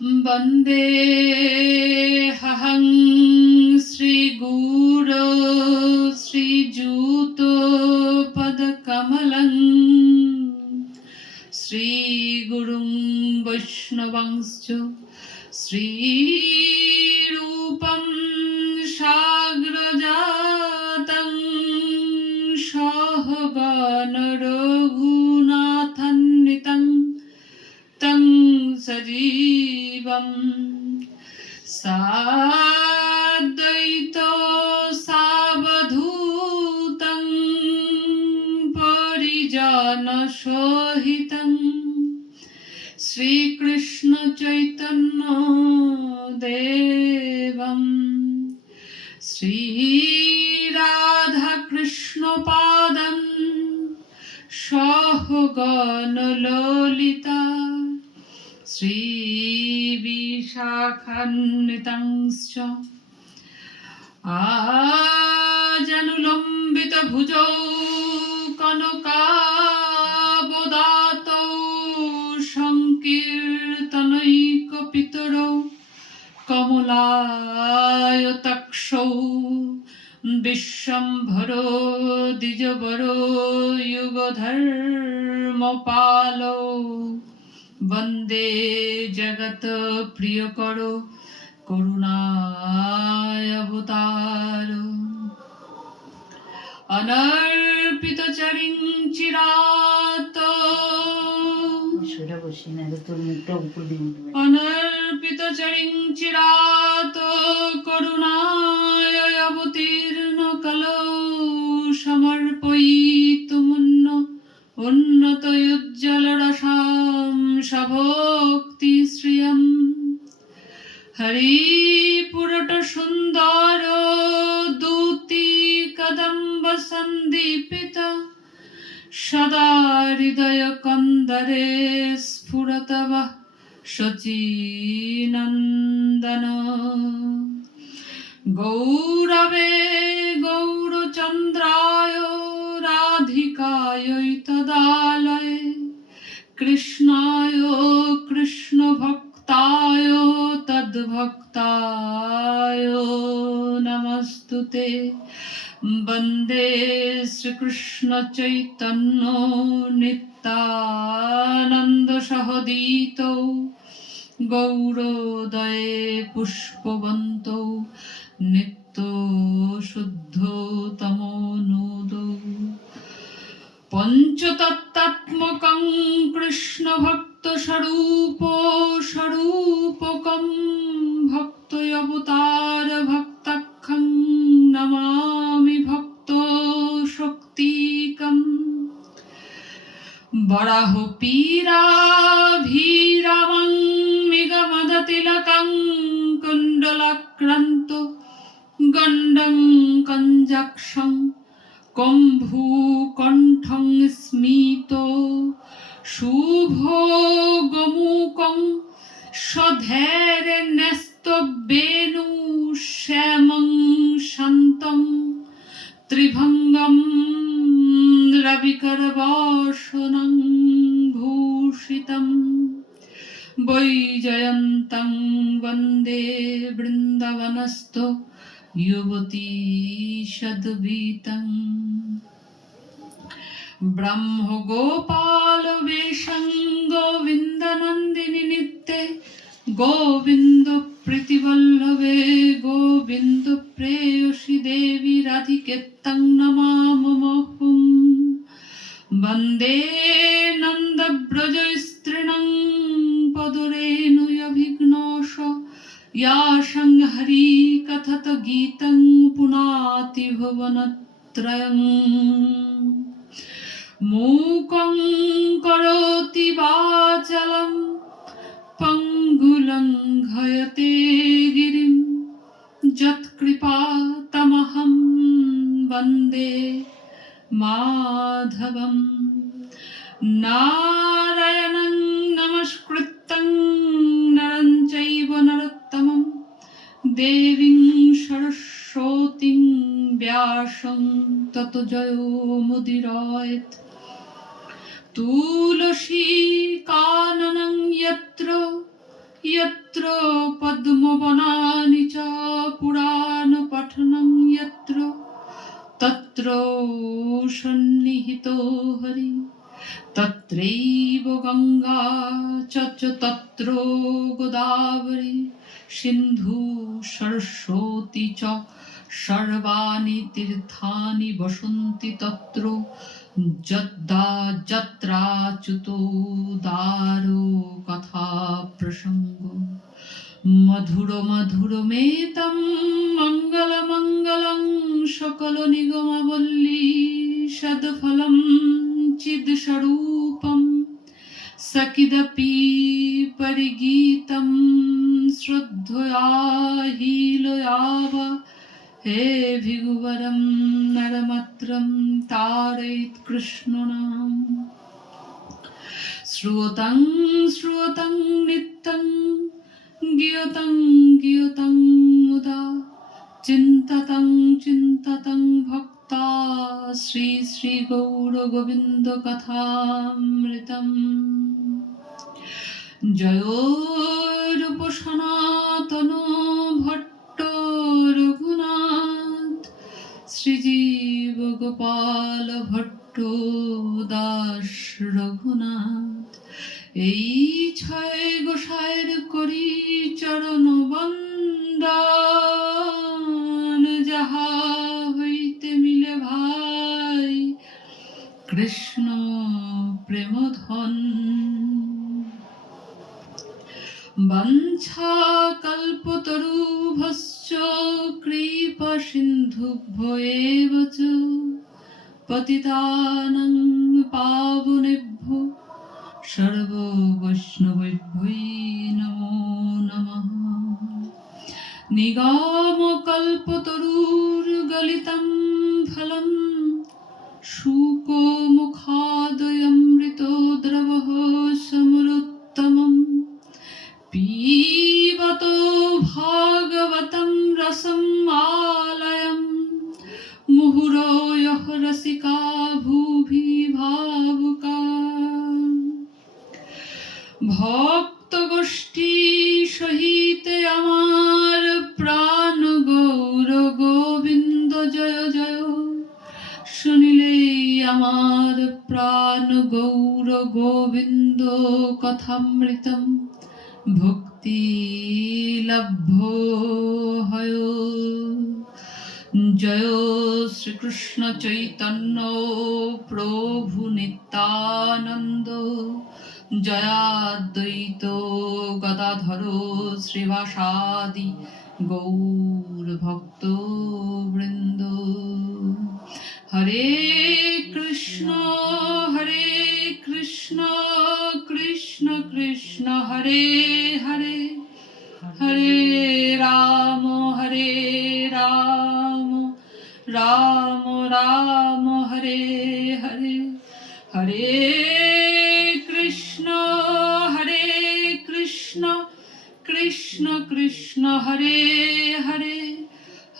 वन्देऽहं श्रीगुरो श्रीयुतपदकमलं श्रीगुरुं वैष्णवंश्च श्रीरूपं साग्रजातं सहगण रघुनाथान्वितं तं सजीवं साद्वैतो सावधूतं परिजनसहितं श्रीकृष्ण चैतन्य देवं श्रीराधा कृष्ण पादं सहगण ललिता श्रीविशाखान्वितांश्च आजानुलम्बितभुजौ कनकावदातौ संकीर्तनैकपितरौ कमलायताक्षौ विश्वम्भरो द्विजवरो युगधर्मपालौ वन्दे जगत्प्रियकरो करुणावतारो अनर्पितचरिं चिरातो अनर्पितचरिं चिरातो करुणाय अवतीर्ण कलौ समर्पयितुमुन्न उन्नतयुज्ज्वलरसां सभोक्तिश्रियम् हरिपुरट सुन्दर दूती कदम्ब सन्दीपित सदा हृदय कन्दरे स्फुरत वः शचीनन्दन गौरवे गौरचन्द्राय राधिकायै तदालये कृष्णाय कृष्णभक्ताय तद्भक्ताय नमस्तुते वन्दे श्रीकृष्ण चैतन्य नित्यानन्द सहगीतौ गौरोदये पुष्पवन्तौ नित्यो शुद्धोतमोऽनुदौ पञ्चतत्त्वात्मकं कृष्णभक्तस्वरूपकं भक्तयवतार भक्ताख्यं नमामि भक्तशक्तिकम् वराहपीराभिरामं मृगमदतिलकं कुण्डलाक्रान्तो गण्डं कञ्जाक्षं कम्भूकण्ठं स्मितो शुभो गोमुखं सधैर्यन्यस्तवेणु श्यामं शान्तं त्रिभङ्गं रविकरवासनं भूषितं वैजयन्तं वन्दे वृन्दावनस्थो युवती सद्वितं ब्रह्म गोपाल वेशं गोविन्दनन्दिनि नित्ये गोविन्द प्रीतिवल्लभे गोविन्द प्रेयसि देवी राधिके तं नमामहं वन्दे नन्दव्रजस्त्रीणं पदरेणुयभिघ्नश या संहरि कथत गीतं पुनाति भुवनत्रयम् मूकं करोति वाचालं पङ्गुलङ्घयते गिरिं यत्कृपातमहं वन्दे माधवं नारायणं नमस्कृतं नरं चैव नरोत्तमं देवीं सरस्वतीं व्यासं ततो जयो मुदीरयेत् तुलसी काननं यत्र यत् यत्र पद्मवनानि च पुराणपठनं यत्र तत्र सन्निहितो हरि तत्रैव गंगा च तत्र गोदावरी सिन्धु सरस्वती च सर्वाणि तीर्थानि वसन्ति तत्र যত্রাচ্যুতো দারো কথা প্রসঙ্গ মধুর মধুর মেতম মঙ্গল মঙ্গলং সকল নিগমাবল্লী সদফলম চিদ স্বরূপম সকিদপি পরিগীতম শ্রদ্ধয়া হিলয়াবা हे भिगुवरं नरमत्रं तारयित कृष्ण नाम श्रुतं श्रुतं नित्यं गियतं गियतं मुदा चिन्ततं चिन्ततं भक्ता श्री श्री गौर गोविंद कथामृतम् जय रूप सनातन भट्ट रघुनाथ শ্রীজীব গোপাল ভট্ট দাস রঘুনাথ এই ছয় গোসাইর করি চরণ বন্দন যাহা হইতে মিলে ভাই কৃষ্ণ প্রেম ধন বঞ্ছা কল্পতরুভশ্চ কৃপা সিন্ধুভ্যো এব চ পতিতানাং পাবনেভ্যো সর্ব বৈষ্ণবেভ্যো নমো নমঃ নিগম কল্পতরুর্গলিতং ফলম শুকো মুখাদয়মৃত দ্রবঃ সমরুত্তমম पीबतो भागवतं रसं आलयं मुहुरो यः रसिका भूभि भावुका भक्त गोष्ठी सहिते আমার প্রাণ গৌর গোবিন্দ জয় জয় শুনিলেই আমার প্রাণ গৌর গোবিন্দ কথামৃতম ভক্তি লভ্য হয় জয় শ্রীকৃষ্ণ চৈতন্য প্রভু নিত্যানন্দ জয়াদ্বৈত গদাধর শ্রীবাসাদি গৌর ভক্ত বৃন্দ হরে কৃষ্ণ কৃষ্ণ কৃষ্ণ হরে হরে হরে রাম রাম রাম হরে হরে হরে কৃষ্ণ কৃষ্ণ কৃষ্ণ হরে হরে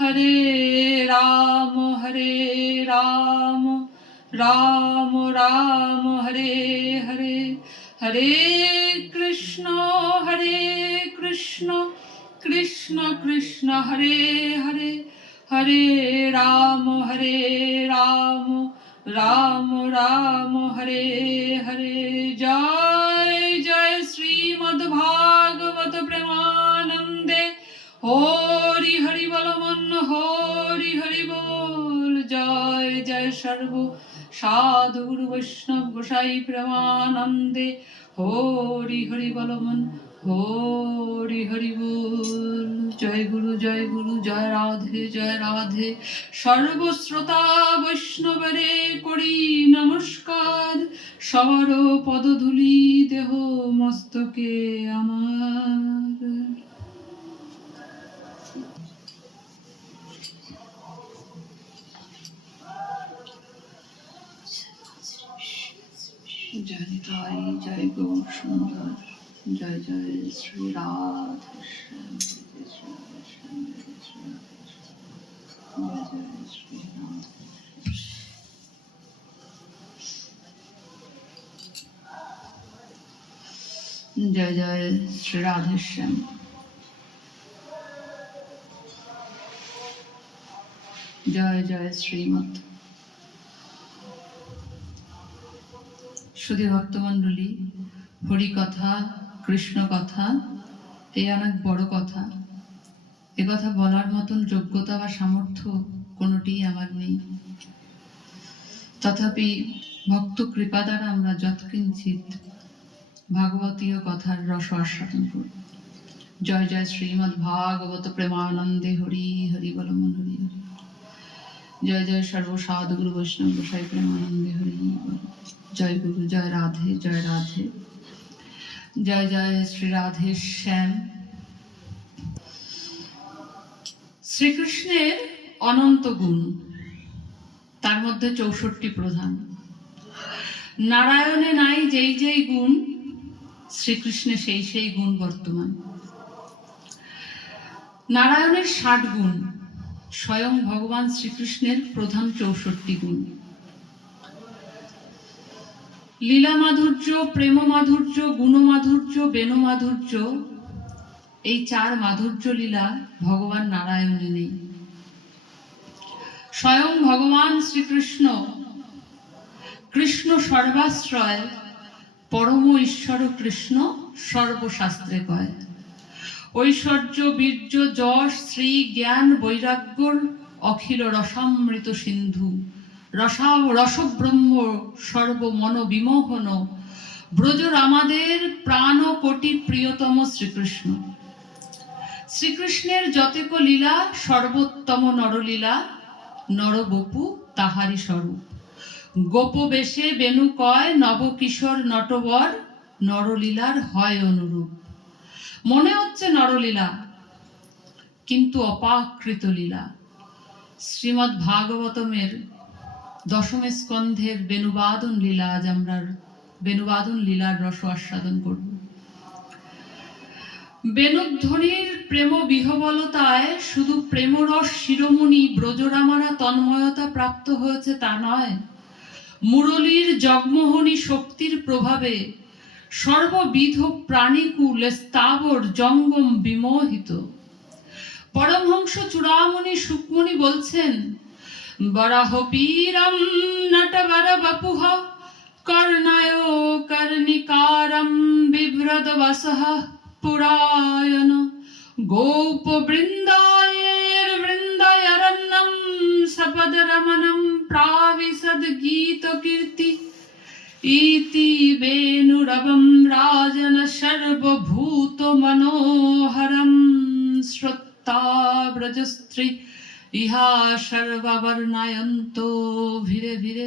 হরে রাম রাম রাম হরে হরে হরে কৃষ্ণ কৃষ্ণ কৃষ্ণ হরে হরে হরে রাম রাম রাম হরে হরে জয় জয় শ্রীমদ্ ভাগবত প্রেমানন্দে হরি হরি বল মন হরি হরি বল জয় জয় সর্ব সাধু গুরু বৈষ্ণব গোসাই প্রেমানন্দে হরি হরি বল মন হরি হরি বল জয় গুরু জয় রাধে সর্বশ্রোতা বৈষ্ণবরে করি নমস্কার সবার পদধূলি দেহ মস্তকে আমার জয় নিতাই জয় গৌর সুন্দর জয় জয় শ্রী রাধে শ্যাম জয় শ্রী রাধে শ্যাম জয় শ্রী রাধে শ্যাম জয় জয় শ্রী রাধে জয় জয় শ্রী রাধে শ্যাম জয় জয় শ্রীমৎ। শুধু ভক্তমণ্ডলী, হরি কথা, কৃষ্ণ কথা, এই অনেক বড় কথা। এ কথা বলার মতন যোগ্যতা বা সামর্থ্য কোনোটিই আমার নেই। তথাপি ভক্ত কৃপা দ্বারা আমরা যৎকিঞ্চিৎ ভাগবতীয় কথার রস আস্বাদন করি। জয় জয় শ্রীমদ্ ভাগবত প্রেমানন্দে হরি হরি বল মন হরি হরি। জয় জয় সর্বসাধু গুরু বৈষ্ণব গোসাই প্রেমানন্দে হরি বল। জয় গুরু, জয় রাধে, জয় রাধে, জয় জয় শ্রী রাধে শ্যাম। শ্রীকৃষ্ণের অনন্ত গুণ, তার মধ্যে 64 প্রধান। নারায়ণে নাই যেই যেই গুণ, শ্রীকৃষ্ণে সেই সেই গুণ বর্তমান। নারায়ণের 60 গুণ, স্বয়ং ভগবান শ্রীকৃষ্ণের প্রধান 64 গুণ। লীলা মাধুর্য, প্রেম মাধুর্য, গুণ মাধুর্য, বেণু মাধুর্য, এই 4 মাধুর্য লীলা ভগবান নারায়ণে নেই। স্বয়ং ভগবান শ্রীকৃষ্ণ, কৃষ্ণ সর্বাশ্রয়, পরম ঈশ্বর কৃষ্ণ সর্বশাস্ত্রে কয়। ঐশ্বর্য, বীর্য, যশ, শ্রী, জ্ঞান, বৈরাগ্যর অখিল রসামৃত সিন্ধু, রসব্রহ্ম সর্বমন বিমোহন, ব্রজর আমাদের প্রাণ কোটি প্রিয়তম শ্রীকৃষ্ণ। শ্রীকৃষ্ণের যতেক লীলা সর্বোত্তম নরলীলা, নরবপু তাহারি স্বরূপ। গোপ বেশে বেণু কয়, নবকিশোর নটবর, নরলীলার হয় অনুরূপ। মনে হচ্ছে নরলীলা, কিন্তু অপাকৃত লীলা। শ্রীমদ্ ভাগবতমের 10ম স্কন্ধের বেণুবাদন লীলা, আজ আমরা বেণুবাদন লীলার রস আস্বাদন করব। বেণুধ্বনির প্রেম বিহবলতায় শুধু প্রেমরস শিরোমণি ব্রজরামারা তন্ময়তা প্রাপ্ত হয়েছে তা নয়, মুরলীর জগমোহনী শক্তির প্রভাবে সর্ববিধ প্রাণীকুল স্থাবর জঙ্গম বিমোহিত। পরমহংস চূড়ামণি সুকমণি বলছেন, বরাহ বীরম নটবর বপুহ কর্ণায় কর্ণিকারম বিভ্রদ বসহ পুরায়ণ গোপ বৃন্দায়ের বৃন্দায়রণ্যম সপদ রমণম প্রাবিশদ গীত কীর্তি ইতি বেণুরবম রাজন সর্বভূত মনোহরম শ্রোতা ব্রজস্ত্রী ইহা সর্ববর্ণায়ন্ত ভিরে ভিরে।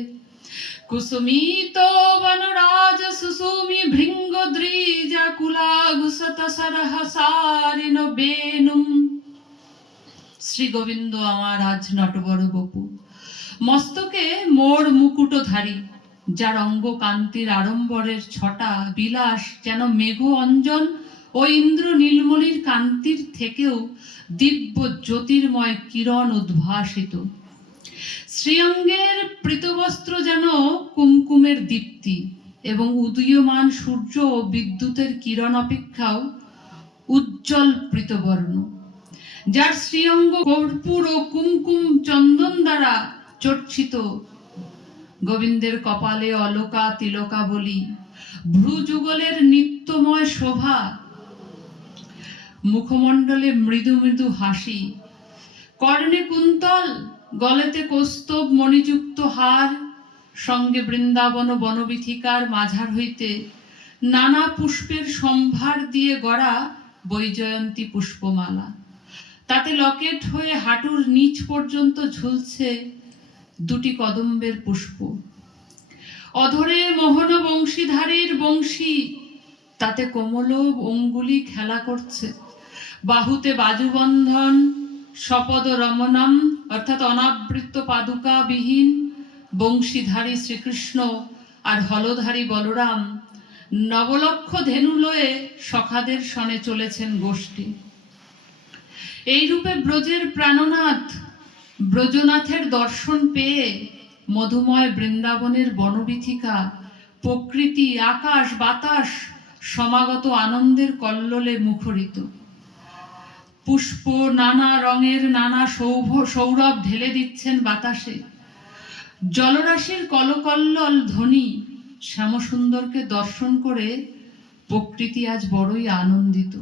কুসুমিত বনরাজ সুসুমি ভৃঙ্গ দ্রিজা কুলাগুসত সরহসারিণ বেণুম। শ্রী গোবিন্দ আমার আজ নটবর বপু, মস্তকে মোর মুকুটধারী, যার অঙ্গ কান্তির আড়ম্বরের ছটা বিলাস যেন মেঘ অঞ্জন ও ইন্দ্র নীলমণির কান্তির থেকেও দিব্য জ্যোতির্ময় কিরণ উদ্ভাসিত। শ্রীঅঙ্গের পৃতবস্ত্র যেন কুমকুমের দীপ্তি এবং উদীয়মান সূর্য ও বিদ্যুতের কিরণ অপেক্ষাও উজ্জ্বল পৃতবর্ণ। যার শ্রীঅঙ্গ কর্পূর ও কুমকুম চন্দন দ্বারা চর্চিত, গোবিন্দের কপালে অলকা তিলকাবলী, ভ্রুযুগলের নিত্যময় শোভা, মুখমণ্ডলে মৃদু মৃদু হাসি, কর্ণে কুন্তল, গলেতে কৌস্তব মণিযুক্ত হার, সঙ্গে বৃন্দাবন বনবিথিকার মাঝার হইতে নানা পুষ্পের সম্ভার দিয়ে গড়া বৈজয়ন্তী পুষ্পমালা, তাতে লকেট হয়ে হাঁটুর নিচ পর্যন্ত ঝুলছে 2টি কদম্বের পুষ্প। অধরে মোহন বংশীধারীর বংশী, তাতে কোমল অঙ্গুলি খেলা করছে। বাহুতে বাজুবন্ধন, সপদ রমণম অর্থাৎ অনাবৃত পাদুকা বিহীন বংশীধারী শ্রীকৃষ্ণ আর হলধারী বলরাম নবলক্ষ ধেনু লয়ে সখাদের সনে চলেছেন গোষ্ঠী। এই রূপে ব্রজের প্রাণনাথ ব্রজনাথের দর্শন পেয়ে মধুময় বৃন্দাবনের বনবিথিকা, প্রকৃতি, আকাশ বাতাস সমাগত আনন্দের কল্লোলে মুখরিত। পুষ্প নানা রঙের নানা সৌরভ ঢেলে দিচ্ছেন বাতাসে। জলরাশির কলকল্লোল ধ্বনি শ্যামসুন্দরকে দর্শন করে প্রকৃতি আজ বড়ই আনন্দিত।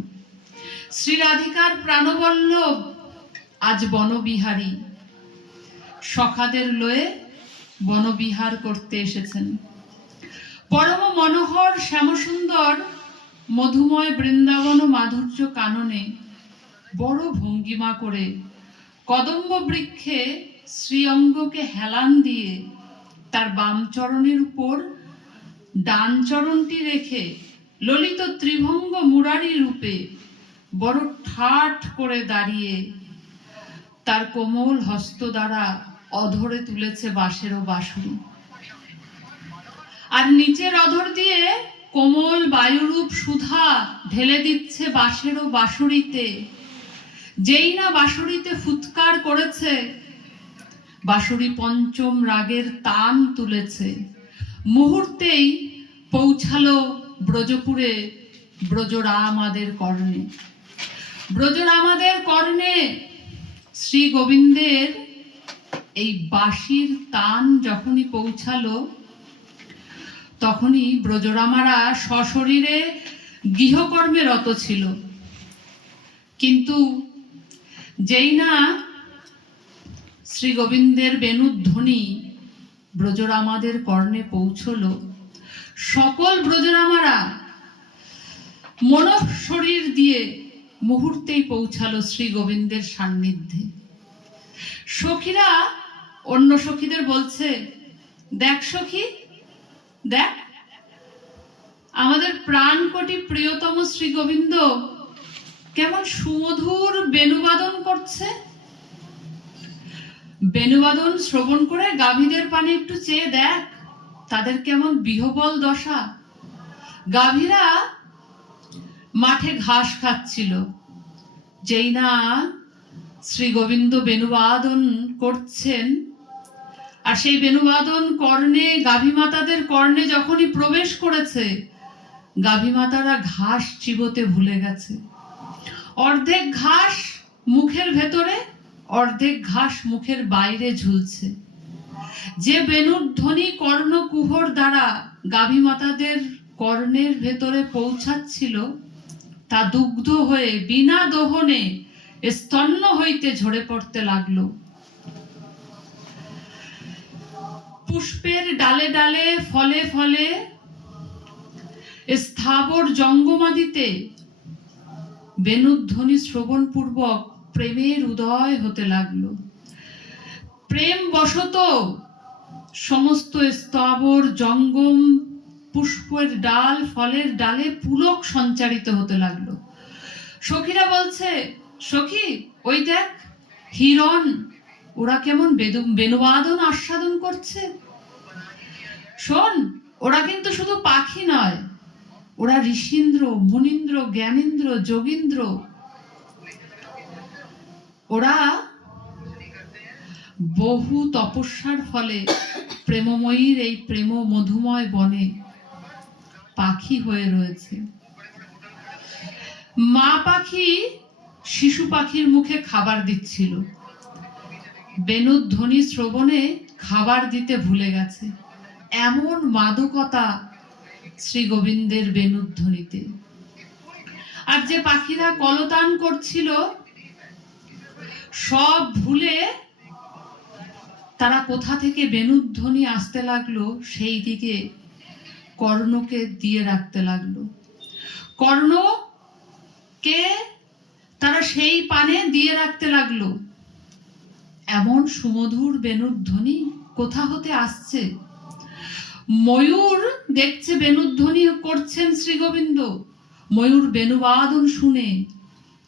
শ্রী রাধিকার প্রাণবল্লভ আজ বনবিহারী, সখাদের লয়ে বনবিহার করতে এসেছেন। পরম মনোহর শ্যামসুন্দর মধুময় বৃন্দাবন মাধুর্য কাননে বড় ভঙ্গিমা করে কদম্ব বৃক্ষে শ্রীঅঙ্গকে হেলান দিয়ে তার বাম চরণের উপর ডান চরণটি রেখে ললিত ত্রিভঙ্গ মুরারি রূপে বড় ঠাট করে দাঁড়িয়ে তার কোমল হস্ত দ্বারা অধরে তুলেছে বাঁশেরও বাঁশুরি, আর নিচের অধর দিয়ে কোমল বায়ুরূপ সুধা ঢেলে দিচ্ছে বাঁশেরও বাঁশুরিতে। যেই না বাঁশুরিতে ফুৎকার করেছে, বাঁশুরি পঞ্চম রাগের তান তুলেছে, মুহূর্তেই পৌঁছালো ব্রজপুরে ব্রজরামাদের কর্ণে। ব্রজরামাদের কর্ণে শ্রী গোবিন্দের এই বাঁশির তান যখনই পৌঁছালো, তখনই ব্রজরামারা সশরীরে গৃহকর্মে রত ছিল। কিন্তু যেই না শ্রী গোবিন্দের বেণুধ্বনি ব্রজরামাদের কর্ণে পৌঁছলো, সকল ব্রজরামারা মনঃশরীর দিয়ে মুহূর্তেই পৌঁছালো শ্রী গোবিন্দের সান্নিধ্যে। সখীরা অন্য সখীদের বলছে, দেখ সখী, দেখ আমাদের প্রাণকটি প্রিয়তম শ্রী গোবিন্দ কেমন সুমধুর বেণুবাদন করছে। বেণুবাদন শ্রবণ করে গাভীদের পানে একটু চেয়ে দেখ, তাদের কেমন বিহবল দশা। গাভীরা মাঠে ঘাস খাচ্ছিল। যেই না শ্রী গোবিন্দ বেণুবাদন করছেন, আর সেই বেণুবাদন কর্ণে গাভী মাতাদের কর্ণে যখনই প্রবেশ করেছে, গাভী মাতারা ঘাস চিবোতে ভুলে গেছে। অর্ধেক ঘাস মুখের ভেতরে, অর্ধেক ঘাস মুখের বাইরে ঝুলছে। যে বেণুর ধ্বনি কর্ণকুহর দ্বারা গাভী মাতাদের কর্ণের ভেতরে পৌঁছাচ্ছিল, তা দুগ্ধ হয়ে বিনা দহনে স্তন্য হইতে ঝরে পড়তে লাগলো। পুষ্পের ডালে ডালে, ফলে ফলে, স্থাবর জঙ্গমাদিতে বেণুধ্বনি শ্রবণ পূর্বক প্রেমের উদয় হতে লাগলো। প্রেম বশত সমস্ত স্থাবর জঙ্গম পুষ্পের ডাল, ফলের ডালে পুলক সঞ্চারিত হতে লাগলো। সখীরা বলছে, সখী ওই দেখ হিরণ, ওরা কেমন বেণুবাদন আস্বাদন করছে। শোন, ওরা কিন্তু শুধু পাখি নয়, ওরা ঋষীন্দ্র, মুনীন্দ্র, জ্ঞানেন্দ্র, যোগীন্দ্র। ওরা বহু তপস্যার ফলে প্রেমময়ীর এই প্রেম মধুময় বনে পাখি হয়ে রয়েছে। মা পাখি শিশু পাখির মুখে খাবার দিচ্ছিল, বেণুধ্বনি শ্রবণে খাবার দিতে ভুলে গেছে। এমন মাদকতা শ্রী গোবিন্দের বেণুধ্বনিতে। আর যে পাখিরা কলতান করছিল, সব ভুলে তারা কোথা থেকে বেণুধ্বনি আসতে লাগলো সেই দিকে কর্ণকে দিয়ে রাখতে লাগলো। কর্ণকে তারা সেই পানে দিয়ে রাখতে লাগলো। এমন সুমধুর বেণুধ্বনি কোথা হতে আসছে। ময়ূর দেখছে বেণুধ্বনি করছেন শ্রী গোবিন্দ। ময়ূর বেণুবাদন শুনে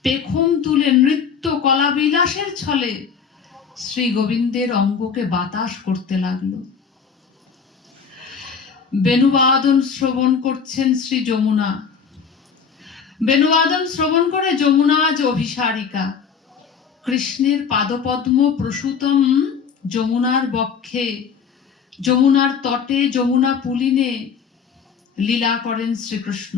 পেখম তুলে নৃত্য কলা বিলাসের ছলে শ্রী গোবিন্দের অঙ্গকে বাতাস করতে লাগলো। বেণুবাদন শ্রবণ করছেন শ্রী যমুনা। বেণুবাদন শ্রবণ করে যমুনা আজ অভিসারিকা। কৃষ্ণের পাদপদ্ম প্রসূতম যমুনার বক্ষে, যমুনার তটে, যমুনা পুলিনে লীলা করেন শ্রীকৃষ্ণ।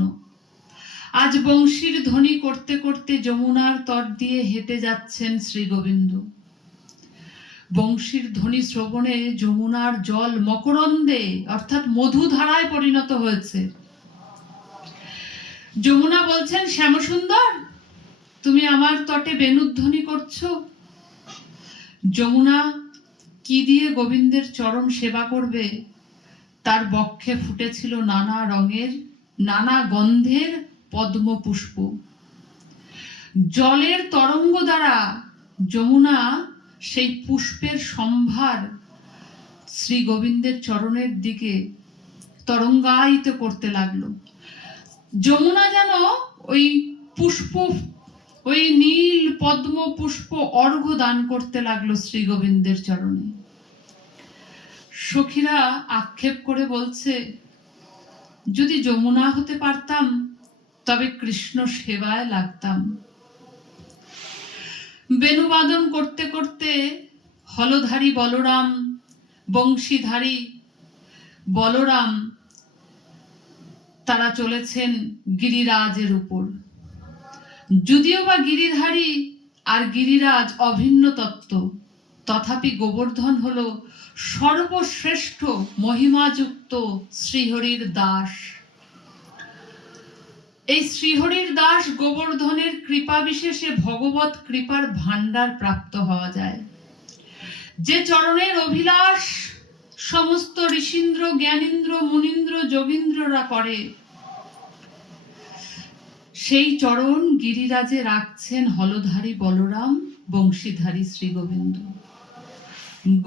আজ বংশীর ধ্বনি করতে করতে যমুনার তট দিয়ে হেঁটে যাচ্ছেন শ্রী গোবিন্দ। বংশীর ধ্বনি শ্রবণে যমুনার জল মকরন্দে অর্থাৎ মধুধারায় পরিণত হয়েছে। যমুনা বলছেন, শ্যামসুন্দর, তুমি আমার তটে বেণুধ্বনি করছো। যমুনা কি দিয়ে গোবিন্দের চরণ সেবা করবে, তার বক্ষে ফুটেছিল নানা রঙের নানা গন্ধের পদ্ম পুষ্প। জলের তরঙ্গ দ্বারা যমুনা সেই পুষ্পের সম্ভার শ্রী গোবিন্দের চরণের দিকে তরঙ্গায়িত করতে লাগলো। যমুনা যেন ওই পুষ্প, ওই নীল পদ্ম পুষ্প অর্ঘ্য দান করতে লাগলো শ্রী গোবিন্দের চরণে। সখীরা আক্ষেপ করে বলছে, যদি যমুনা হতে পারতাম তবে কৃষ্ণ সেবায় লাগতাম। বেণুবাদন করতে করতে হলধারী বলরাম, বংশীধারী বলরাম তারা চলেছেন গিরিরাজের উপর। যদিও বা গিরিধারী আর গিরিরাজ অভিন্ন তত্ত্ব, তথাপি গোবর্ধন হলো সর্বশ্রেষ্ঠ মহিমাযুক্ত শ্রীহরির দাস। এই শ্রীহরির দাস গোবর্ধনের কৃপা বিশেষে ভগবত কৃপার ভান্ডার প্রাপ্ত হওয়া যায়। যে চরণের অভিলাষ সমস্ত ঋষীন্দ্র, জ্ঞানীন্দ্র, মুনীন্দ্র, যোগীন্দ্ররা করে, সেই চরণ গিরিরাজে রাখছেন হলধারী বলরাম, বংশীধারী শ্রী গোবিন্দ।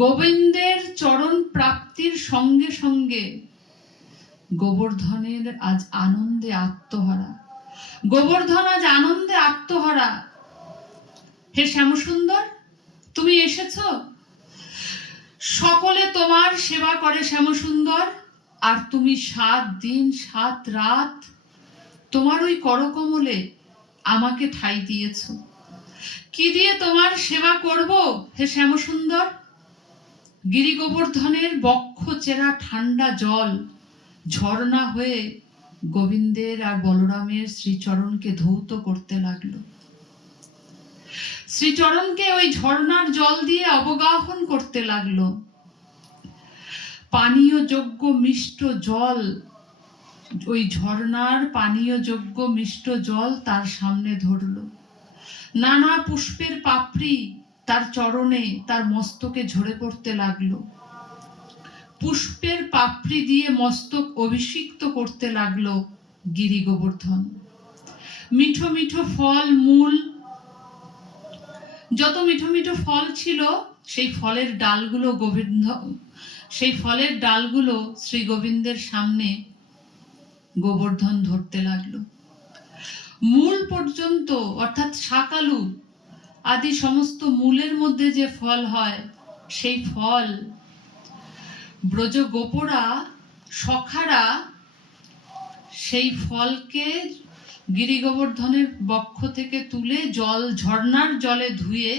গোবিন্দের চরণ প্রাপ্তির সঙ্গে সঙ্গে গোবর্ধনের আজ আনন্দে আত্মহারা। গোবর্ধন আজ আনন্দে আত্মহারা। হে শ্যামসুন্দর, তুমি এসেছ। সকলে তোমার সেবা করে শ্যামসুন্দর, আর তুমি 7 দিন 7 রাত তোমার ওই করকমলে আমাকে ঠাঁই দিয়েছ। কি দিয়ে তোমার সেবা করব হে শ্যামসুন্দর? গিরি গোবর্ধনের বক্ষ চেরা ঠান্ডা জল ঝর্ণা হয়ে গোবিন্দের আর বলরামের শ্রীচরণকে ধৌত করতে লাগলো। শ্রীচরণকে ওই ঝর্ণার জল দিয়ে অবগাহন করতে লাগলো। পানীয় যোগ্য মিষ্ট জল, ওই ঝর্ণার পানীয় যোগ্য মিষ্ট জল তার সামনে ধরলো। নানা পুষ্পের পাপড়ি তার চরণে, তার মস্তকে ঝরে পড়তে লাগলো। পুষ্পের পাপড়ি দিয়ে মস্তক অভিষিক্ত করতে লাগলো গিরি গোবর্ধন। মিঠো মিঠো ফল মূল, যত মিঠো মিঠো ফল ছিল, সেই ফলের ডালগুলো শ্রী গোবিন্দের সামনে গোবর্ধন ধরতে লাগলো। মূল পর্যন্ত অর্থাৎ শাকালু আদি সমস্ত মূলের মধ্যে যে ফল হয়, সেই ফল ব্রজ গোপরা সখারা সেই ফলকে গিরি গোবর্ধনের বক্ষ থেকে তুলে ঝর্ণার জলে ধুয়ে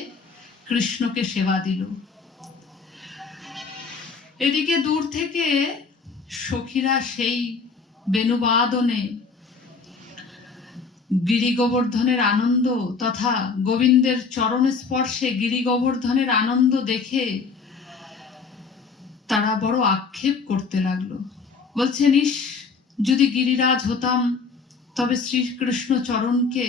কৃষ্ণকে সেবা দিল। এদিকে দূর থেকে সখীরা সেই বেণুবাদনে গিরি গোবর্ধনের আনন্দ তথা গোবিন্দের চরণ স্পর্শে গিরি গোবর্ধনের আনন্দ দেখে তারা বড় আক্ষেপ করতে লাগলো। বলছেন, ইস, যদি গিরিরাজ হতাম তবে শ্রীকৃষ্ণ চরণকে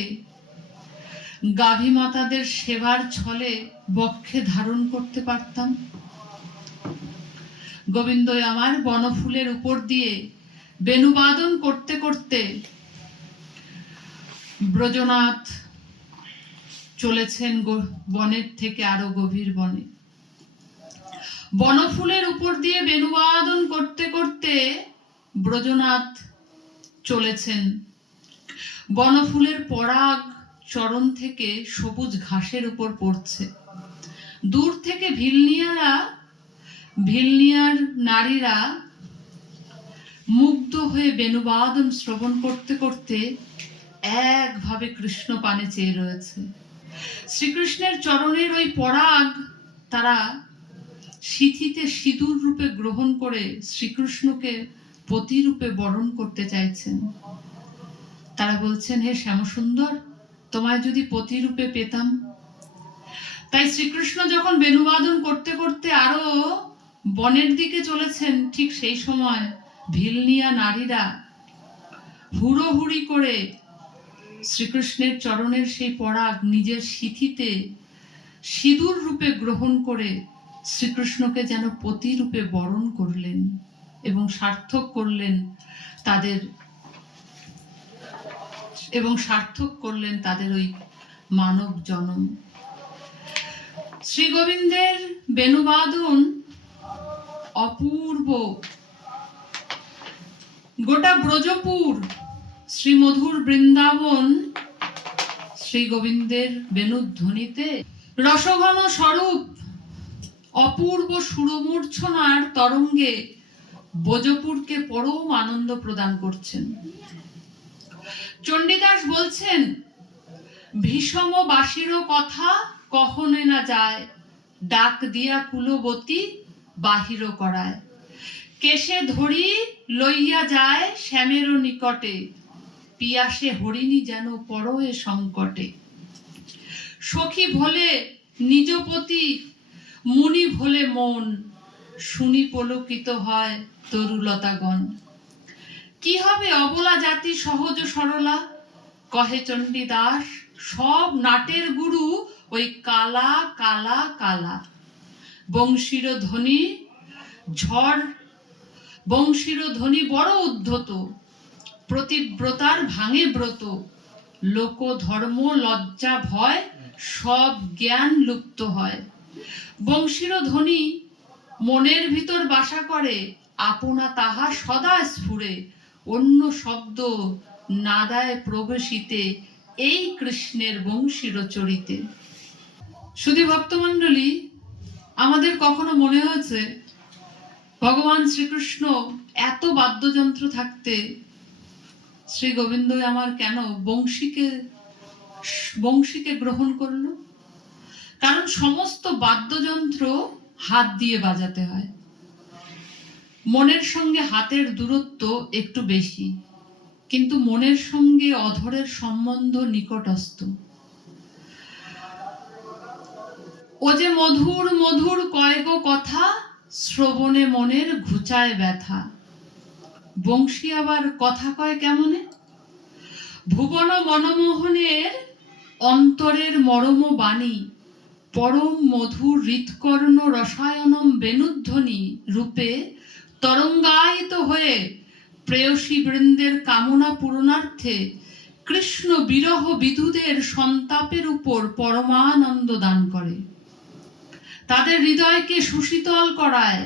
গাভী মাতাদের সেবার ছলে বক্ষে ধারণ করতে পারতাম। গোবিন্দ আমার বনফুলের উপর দিয়ে বেণুবাদন করতে করতে ব্রজনাথ চলেছেন বনের থেকে আরো গভীর বনে। বনফুলের উপর দিয়ে বেণুবাদন করতে করতে ব্রজনাথ চলেছেন। বনফুলের পরাগ চরণ থেকে সবুজ ঘাসের উপর পড়ছে। দূর থেকে ভিলনিয়ার নারীরা মুগ্ধ হয়ে বেণুবাদন শ্রবণ করতে করতে একভাবে কৃষ্ণ পানে চেয়ে রয়েছে। শ্রীকৃষ্ণের চরণের ওই পরাগ তারা সিথিতে সিঁদুর রূপে গ্রহণ করে শ্রীকৃষ্ণকে পতি রূপে বরণ করতে চাইছেন। তারা বলছেন, হে শ্যামসুন্দর, তোমায় যদি পতিরূপে পেতাম। তাই শ্রীকৃষ্ণ যখন বেণুবাদন করতে করতে আরো বনের দিকে চলেছেন, ঠিক সেই সময় ভিলনিয়া নারীরা হুড়োহুড়ি করে শ্রীকৃষ্ণের চরণের সেই পরাগ নিজের সিথিতে সিঁদুর রূপে গ্রহণ করে শ্রীকৃষ্ণকে যেন পতি রূপে বরণ করলেন এবং সার্থক করলেন তাদের ওই মানব জনম। শ্রী গোবিন্দের বেণুবাদন অপূর্ব। গোটা ব্রজপুর, শ্রীমধুর বৃন্দাবন শ্রী গোবিন্দের বেণুধ্বনিতে রসঘন স্বরূপ অপূর্ব সুরমূর্ছনার তরঙ্গে ব্রজপুরকে পরম আনন্দ প্রদান করছেন। চণ্ডীদাস বলছেন, ভীষম বাসির কথা কখনো না যায়, ডাক দিয়া কুলবতী বাহির করায়, কেশে ধরি লইয়া যায় শ্যামের নিকটে, পিয়াসে হরিণী যেন পরয়ে সংকটে। সখী ভোলে নিজপতি, মুনি ভোলে মন, শুনি পলকিত হয় তরুলতাগণ। কি হবে অবলা জাতি সহজ সরলা, কহে চণ্ডীদাস, সব নাটের গুরু ওই কালা কালা কালা। বংশীর ধ্বনি ঝড়, বংশীর ধ্বনি বড় উদ্ধত, প্রতিব্রতার ভাঙে ব্রত, লোক ধর্ম লজ্জা ভয় সব জ্ঞান লুপ্ত হয়। বংশীর ধ্বনি মনের ভিতর বাসা করে, আপনা তাহা সদা স্ফুরে, অন্য শব্দ নাদায় প্রবেশিতে, এই কৃষ্ণের বংশীর চরিতে। শুধু ভক্তমণ্ডলী, আমাদের কখনো মনে হয়েছে ভগবান শ্রীকৃষ্ণ এত বাদ্যযন্ত্র থাকতে শ্রী গোবিন্দ আমার কেন বংশীকে গ্রহণ করলো? কারণ সমস্ত বাদ্যযন্ত্র হাত দিয়ে বাজাতে হয়। মনের সঙ্গে হাতের দূরত্ব একটু বেশি, কিন্তু মনের সঙ্গে অধরের সম্বন্ধ নিকটস্থ। ও যে মধুর মধুর কয়েক কথা, শ্রবণে মনের ঘুচায় ব্যথা। বংশী আবার কথা কয় কেমনে? ভুবন মনমোহনের অন্তরের মরম বাণী, পরম মধুর হৃৎকর্ণ রসায়নম বেণুধ্বনি রূপে তরঙ্গায়িত হয়ে প্রেয়সী বৃন্দের কামনা পূরণার্থে কৃষ্ণ বিরহ বিধুদের সন্তাপের উপর পরমানন্দ দান করে, তাদের হৃদয়কে সুশীতল করায়।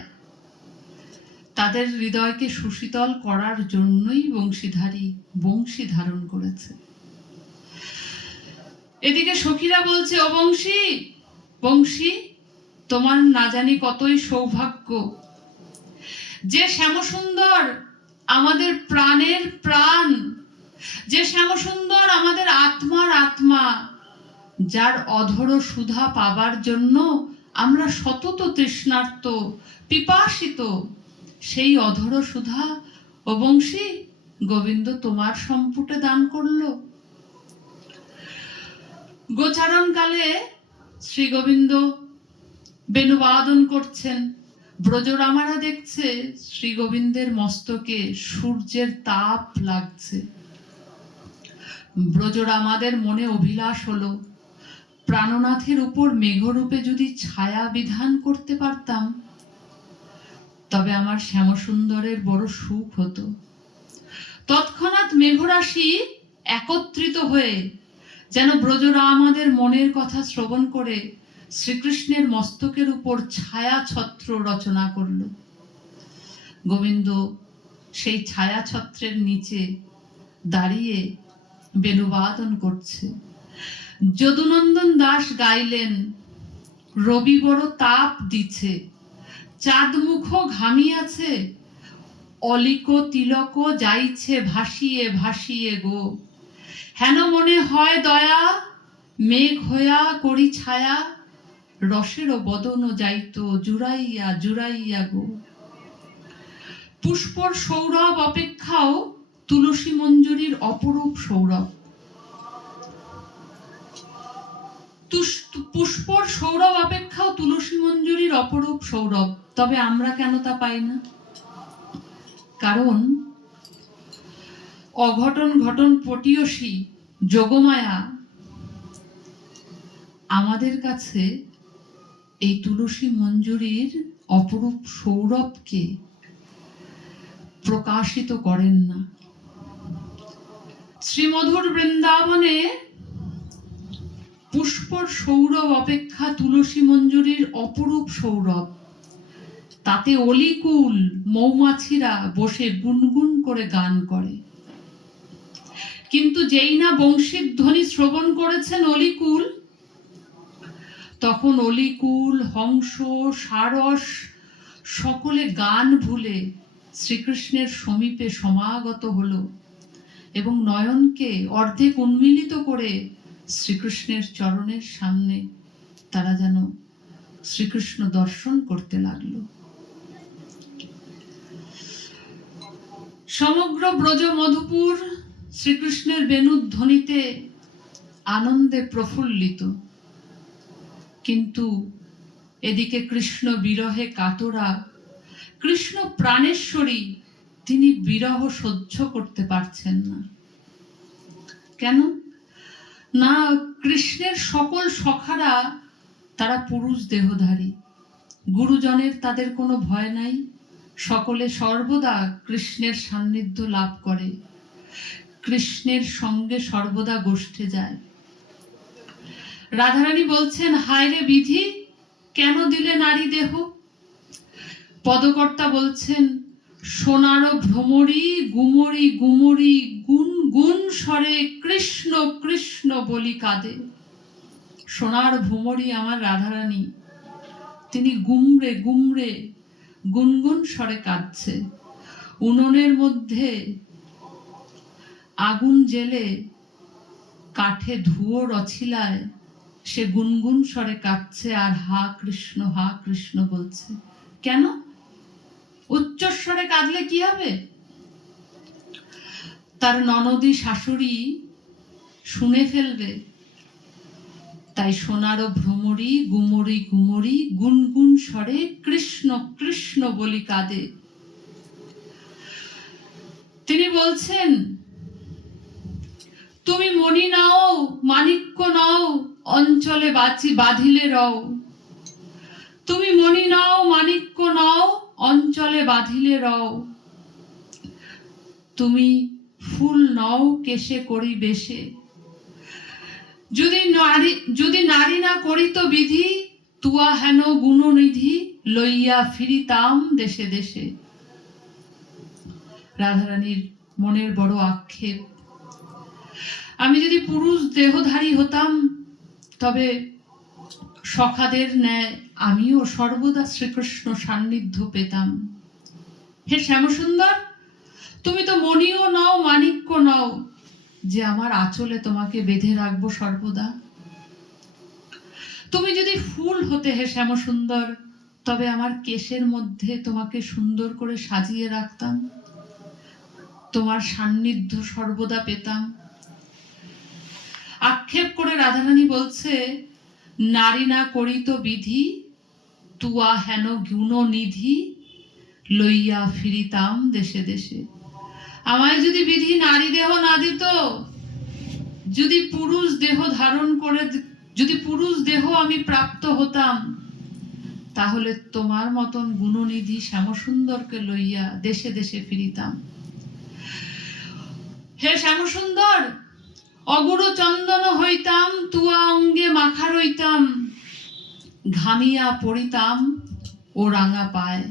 তাদের হৃদয়কে সুশীতল করার জন্যই বংশীধারী বংশী ধারণ করেছে। এদিকে সখীরা বলছে, ও বংশী, বংশী, তোমার না জানি কতই সৌভাগ্য যে শ্যামসুন্দর আমাদের প্রাণের প্রাণ, যে শ্যামসুন্দর আমাদের আত্মার আত্মা, যার অধর সুধা পাবার জন্য আমরা সতত তৃষ্ণার্ত পিপাসিত, সেই অধর সুধা ও বংশী গোবিন্দ তোমার সম্পুটে দান করলো। গোচারণ কালে শ্রী গোবিন্দ বেণুবাদন করছেন, ব্রজরামারা দেখছে শ্রী গোবিন্দের মস্তকে সূর্যের তাপ লাগছে। ব্রজরামাদের মনে অভিলাষ হলো, প্রাণনাথের উপর মেঘরূপে যদি ছায়া বিধান করতে পারতাম, তবে আমার শ্যামসুন্দরের বড় সুখ হতো। তৎক্ষণাৎ মেঘরাশি একত্রিত হয়ে যেন ব্রজরামাদের মনের কথা শ্রবণ করে শ্রীকৃষ্ণের মস্তকের উপর ছায়া ছত্র রচনা করল। গোবিন্দ সেই ছায়া ছত্রের নিচে দাঁড়িয়ে বেণুবাদন করছে। যদুনন্দন দাস গাইলেন, রবি বড় তাপ দিছে, চাঁদ মুখ ঘামিয়াছে, অলিক তিলক যাইছে ভাসিয়ে ভাসিয়ে গো, হেন মনে হয় দয়া, মেঘ হইয়া করি ছায়া, রসের বদন যাইত জুড়াইয়া জুড়াইয়া গো। পুষ্পর সৌরভ অপেক্ষাও তুলসী মঞ্জুরির অপরূপ সৌরভ। পুষ্পর সৌরভ অপেক্ষাও তুলসী মঞ্জুরির অপরূপ সৌরভ। তবে আমরা কেন তা পাই না? কারণ অঘটন ঘটন পটীয়সী যোগমায়া আমাদের কাছে এই তুলসী মঞ্জুরির অপরূপ সৌরভকে প্রকাশিত করেন না। শ্রীমধুর বৃন্দাবনে পুষ্পর সৌরভ অপেক্ষা তুলসী মঞ্জুরির অপরূপ সৌরভ। তাতে অলিকুল মৌমাছিরা বসে গুনগুন করে গান করে। কিন্তু যেই না বংশীর ধ্বনি শ্রবণ করেছেন অলিকুল, তখন অলিকুল, হংস, সারস সকলে গান ভুলে শ্রীকৃষ্ণের সমীপে সমাগত হলো এবং নয়নকে অর্ধেক উন্মিলিত করে শ্রীকৃষ্ণের চরণের সামনে তারা যেন শ্রীকৃষ্ণ দর্শন করতে লাগলো। সমগ্র ব্রজ মধুপুর শ্রীকৃষ্ণের বেণুধ্বনিতে আনন্দে প্রফুল্লিত। কিন্তু এদিকে কৃষ্ণ বিরহে কাতরা, কৃষ্ণ প্রাণেশ্বরী, তিনি বিরহ সহ্য করতে পারছেন না। কেন না? কৃষ্ণের সকল সখারা তারা পুরুষ দেহধারী, গুরুজনের তাদের কোনো ভয় নাই, সকলে সর্বদা কৃষ্ণের সান্নিধ্য লাভ করে, কৃষ্ণের সঙ্গে সর্বদা গোষ্ঠে যায়। রাধারানী বলছেন, হায় রে বিধি, কেন দিলে নারী দেহ? পদকর্তা বলছেন, সোনার ভ্রমরী গুমরি গুমরি গুন গুন স্বরে কৃষ্ণ কৃষ্ণ বলি কাঁদে। সোনার ভ্রমরী আমার রাধারানী, তিনি গুমরে গুমরে গুনগুন স্বরে কাঁদছে। উনুনের মধ্যে আগুন জেলে কাঠে ধুয়ো রছিলায় সে গুনগুন স্বরে কাঁদছে আর হা কৃষ্ণ বলছে। কেন? উচ্চস্বরে কাঁদলে কি হবে? তার ননদী শাশুড়ি শুনে ফেলবে। তাই সোনার ভ্রমরী গুমরি গুমরি গুনগুন স্বরে কৃষ্ণ কৃষ্ণ বলি কাঁদে। তিনি বলছেন, তুমি মণি নাও মাণিক্য নাও অঞ্চলে বাঁধিলে রও। তুমি মণি নাও মাণিক্য নাও অঞ্চলে বাঁধিলে রও। তুমি ফুল নাও কেশে করি বেশে। যদি নারী না করিত বিধি, তুয়া হেন গুণনিধি লইয়া ফিরিতাম দেশে দেশে। রাধারানীর মনের বড় আক্ষেপ, আমি যদি পুরুষ দেহধারী হতাম তবে সখাদের ন্যায় আমিও সর্বদা শ্রীকৃষ্ণ সান্নিধ্য পেতাম। হে শ্যামসুন্দর, তুমি তো মণিও নাও মাণিক্য নাও যে আমার আঁচলে তোমাকে বেঁধে রাখবো সর্বদা। তুমি যদি ফুল হতে হে শ্যামসুন্দর, তবে আমার কেশের মধ্যে তোমাকে সুন্দর করে সাজিয়ে রাখতাম, তোমার সান্নিধ্য সর্বদা পেতাম। আক্ষেপ করে রাধারানী বলছে, নারী না করিত বিধি, তুয়া হেন গুণনিধি লইয়া ফিরিতাম দেশে দেশে। আমায় যদি বিধি নারী দেহ না দিত, যদি পুরুষ দেহ ধারণ করে, যদি পুরুষ দেহ আমি প্রাপ্ত হতাম, তাহলে তোমার মতন গুণনিধি শ্যামসুন্দরকে লইয়া দেশে দেশে ফিরিতাম। হে শ্যামসুন্দর, অগুরু চন্দন হইতাম, তুয়া অঙ্গে মাখা রইতাম, ঘামিয়া পড়িতাম ও রাঙা পায়।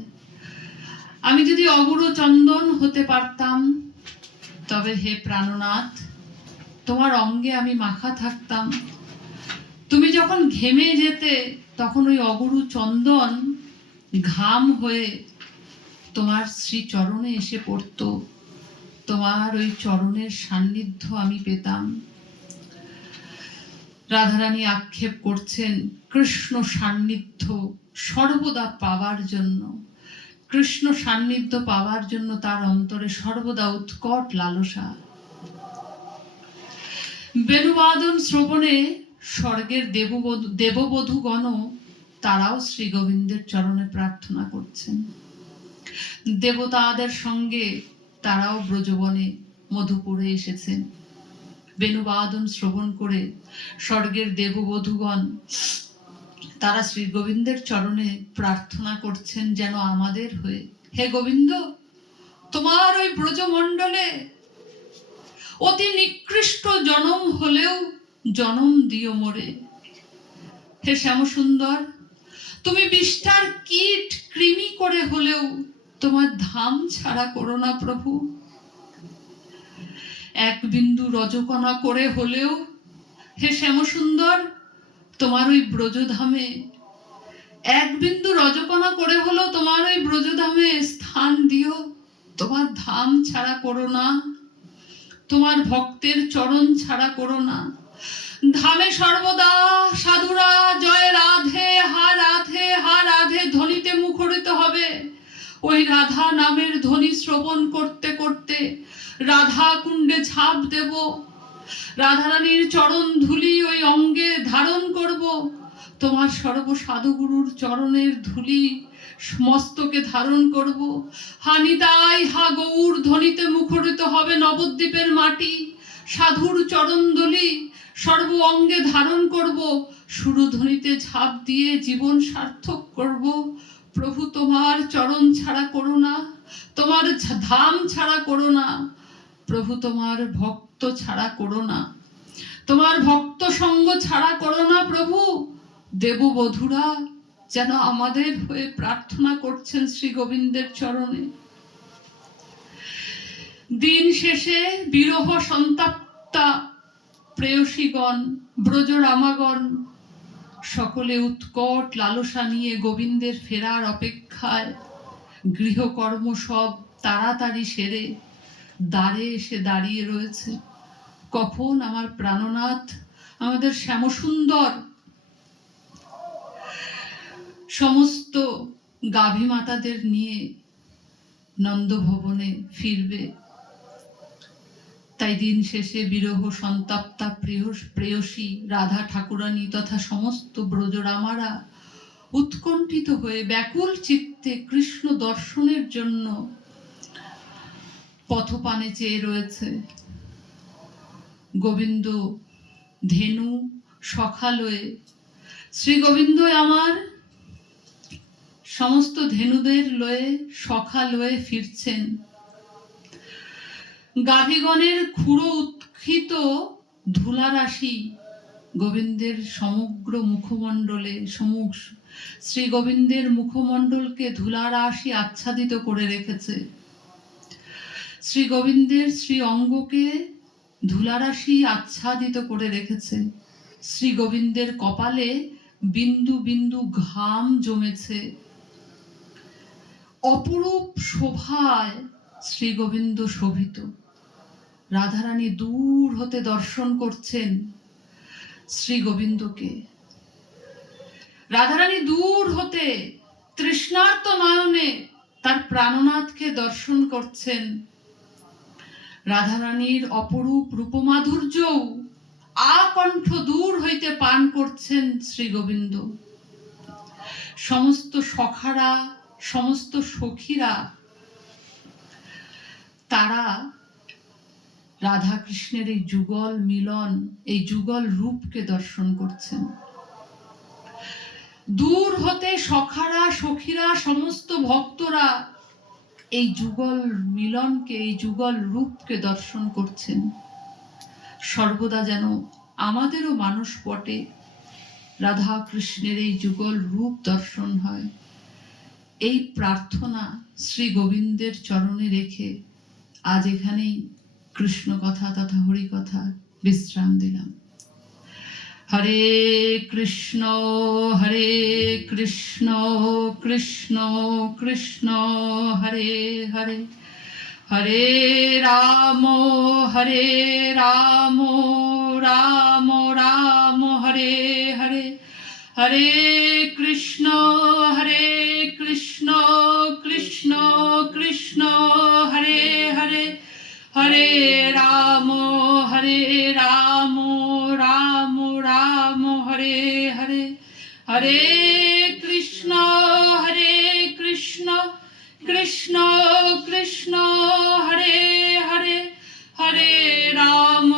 আমি যদি অগুরু চন্দন হতে পারতাম, তবে হে প্রাণনাথ, তোমার অঙ্গে আমি মাখা থাকতাম। তুমি যখন ঘেমে যেতে, তখন ওই অগুরু চন্দন ঘাম হয়ে তোমার শ্রীচরণে এসে পড়ত, তোমার ওই চরণের সান্নিধ্য আমি পেতাম। রাধারানী আক্ষেপ করছেন, কৃষ্ণ সান্নিধ্য সর্বদা পাওয়ার জন্য, কৃষ্ণ সান্নিধ্য পাওয়ার জন্য তার অন্তরে সর্বদা উৎকট লালসা। বেণুবাদন শ্রবণে স্বর্গের দেববধূগণ তারাও শ্রী গোবিন্দের চরণে প্রার্থনা করছেন। দেবতাদের সঙ্গে তারাও ব্রজবনে মধুপুরে এসেছেন। বেণুবাদন শ্রবণ করে স্বর্গের দেববধূগণ তারা শ্রী গোবিন্দের চরণে প্রার্থনা করছেন যেন আমাদের হয়ে, হে গোবিন্দ, তোমার ওই ব্রজমণ্ডলে অতি নিকৃষ্ট জনম হলেও জনম দিও মোরে। হে শ্যামসুন্দর, তুমি বিষ্ঠার কীট কৃমি করে হলেও তোমার ধাম ছাড়া করো না প্রভু। এক বিন্দু রজকণা করে হলেও হে শ্যামসুন্দর, তোমার ওই ব্রজধামে এক বিন্দু রজকণা করে হলেও তোমার ওই ব্রজধামে স্থান দিও। তোমার ধাম ছাড়া করো না, তোমার ভক্তের চরণ ছাড়া করো না। ধামে সর্বদা সাধুরা জয় রাধে হা রাধে হা রাধে ধ্বনিতে মুখরিত হবে। ওই রাধা নামের ধ্বনি শ্রবণ করতে করতে রাধা কুণ্ডে ঝাঁপ দেব, রাধারানীর চরণ ধুলি ওই অঙ্গে ধারণ করব। তোমার সর্বসাধুগুরুর চরণের ধুলি মস্তকে ধারণ করব। হা নিতাই হা গৌর ধ্বনিতে মুখরিত হবে নবদ্বীপের মাটি। সাধুর চরণ ধুলি সর্ব অঙ্গে ধারণ করব, সুরধ্বনিতে ঝাঁপ দিয়ে জীবন সার্থক করব। প্রভু, তোমার চরণ ছাড়া করো না, তোমার ধাম ছাড়া করো না। প্রভু, তোমার ভক্ত ছাড়া করো না, তোমার ভক্ত সঙ্গ ছাড়া করো না। প্রভু, দেববধূরা যেন আমাদের হয়ে প্রার্থনা করছেন শ্রী গোবিন্দের চরণে। দিন শেষে বিরহ সন্তাপ্তা প্রেয়সীগণ, ব্রজরামাগণ সকলে উৎকট লালসা নিয়ে গোবিন্দের ফেরার অপেক্ষায় গৃহকর্ম সব তাড়াতাড়ি সেরে দ্বারে এসে দাঁড়িয়ে রয়েছে। কখন আমার প্রাণনাথ, আমাদের শ্যামসুন্দর সমস্ত গাভী মাতাদের নিয়ে নন্দভবনে ফিরবে। তাই দিন শেষে বিরহ সন্তাপ্তা প্রেয়সী রাধা ঠাকুরানী তথা সমস্ত ব্রজরামারা উৎকণ্ঠিত হয়ে ব্যাকুল চিত্তে কৃষ্ণ দর্শনের জন্য পথপানে চেয়ে রয়েছে। গোবিন্দ ধেনু সখালয়ে, শ্রী গোবিন্দ আমার সমস্ত ধেনুদের লয়ে সখালয়ে ফিরছেন। গাভীগণের ক্ষুরো উৎক্ষিত ধুলারাশি গোবিন্দের সমগ্র মুখমণ্ডলে শ্রী গোবিন্দের মুখমণ্ডলকে ধুলারাশি আচ্ছাদিত করে রেখেছে। শ্রী গোবিন্দের শ্রী অঙ্গকে ধুলারাশি আচ্ছাদিত করে রেখেছে। শ্রী গোবিন্দের কপালে বিন্দু বিন্দু ঘাম জমেছে। অপরূপ শোভায় শ্রী গোবিন্দ শোভিত। রাধারানী দূর হতে দর্শন করছেন শ্রী গোবিন্দকে। রাধারানী দূর হতে তৃষ্ণার্ত নয়নে তার প্রাণনাথকে দর্শন করছেন। রাধারানীর অপরূপ রূপমাধুর্যও আকণ্ঠ দূর হইতে পান করছেন শ্রী গোবিন্দ। সমস্ত সখারা, সমস্ত সখীরা তারা রাধা কৃষ্ণের এই যুগল মিলন, এই যুগল রূপকে দর্শন করছেন। দূর হতে সখারা, সখীরা, সমস্ত ভক্তরা এই যুগল মিলনকে, এই যুগল রূপকে দর্শন করছেন। সর্বদা যেন আমাদেরও মানস পটে রাধা কৃষ্ণের এই যুগল রূপ দর্শন হয়, এই প্রার্থনা শ্রী গোবিন্দের চরণে রেখে আজ এখানেই কৃষ্ণ কথা তথা হরি কথা বিশ্রাম দিলাম। হরে কৃষ্ণ কৃষ্ণ কৃষ্ণ হরে হরে, হরে রাম রাম রাম হরে হরে, হরে কৃষ্ণ কৃষ্ণ হরে হরে কৃষ্ণ কৃষ্ণ কৃষ্ণ হরে হরে হরে রাম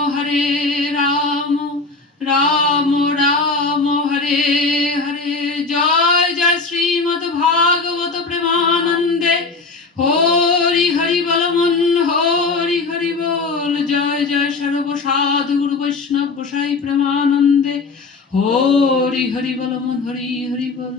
রাম রাম হরে হরে জয় জয় শ্রীমদ্ ভাগবত প্রেমানন্দে হরি হরি বল মন হরি হরি বল জয় জয় সর্ব সাধু গুরু বৈষ্ণব গোসাই প্রেমানন্দে হরি হরি বল মন হরি হরি বল।